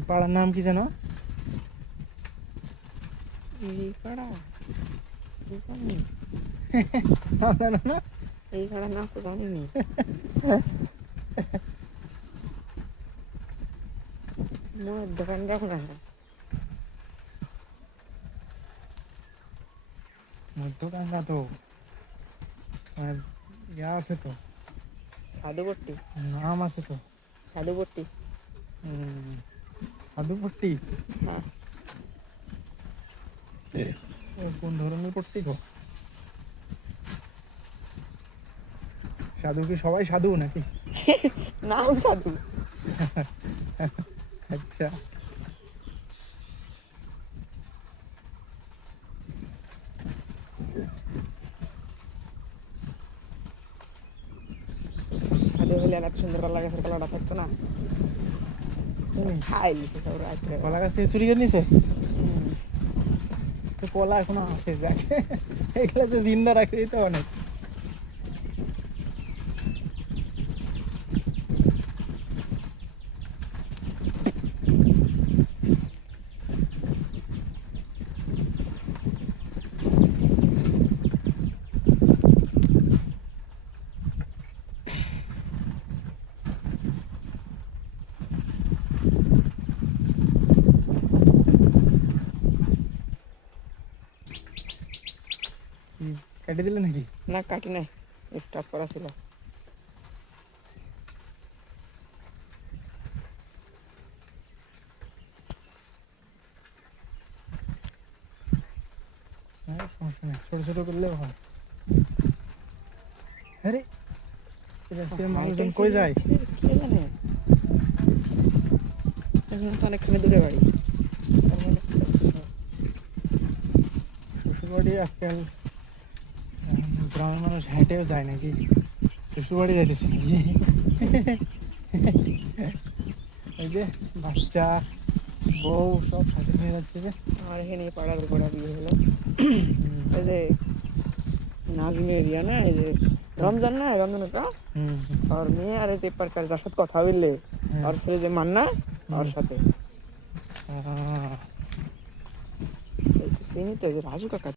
এই পাড়ার নাম কি জানো? এই পাড়া জানি, জানো না? এই পাড়ার নাম তো জানিনি। দোকান দেখো না, মধ্যকাঙ্গা তো আর ইয়া আছে তো, সাধুপট্টি, নাম আছে তো। সাধুপট্টি। সাধুপট্টি? হ্যাঁ, কোন ধরনের পট্টি গো? সাধু কি সবাই সাধু নাকি? নাম সাধু। আচ্ছা, সাধু হলে এত সুন্দর কলা গাছের কলাটা থাকতো না, খাই লিছে সব রাত্রে। কলা গাছ থেকে চুরি করে নিছে তো? কলা এখনো আছে, যাক এগুলো তো জিন্দা রাখছে, এই তো অনেক। কেটে দিলে নাকি? না কাটি নাই, স্টপ করা ছিল। হ্যাঁ, সমস্যা নেই, ছোট ছোট করলেও হয়। আরে মানুষজন কই যায়? কে জানে, এখন তো অনেকখানি দূরে বাড়ি। তার মানে শ্বশুরবাড়ি আজকাল গ্রামের মানুষ হেঁটেও যায় নাকি? শ্বশুরবাড়ি যাইতেছে নাকি? এই যে বাচ্চা বউ সব সাথে নিয়ে যাচ্ছে যে। আমার এখানে এই পাড়ার উপর বিয়ে হলো। এই যে নাজমি এরিয়া না, এই যে রমজান না, রমজানটা আর মেয়ে আর এই যে পার্কার যার সাথে কথা বললে আর ছেলে যে মান্না ওর সাথে চিনি তো, রাজু কাকা।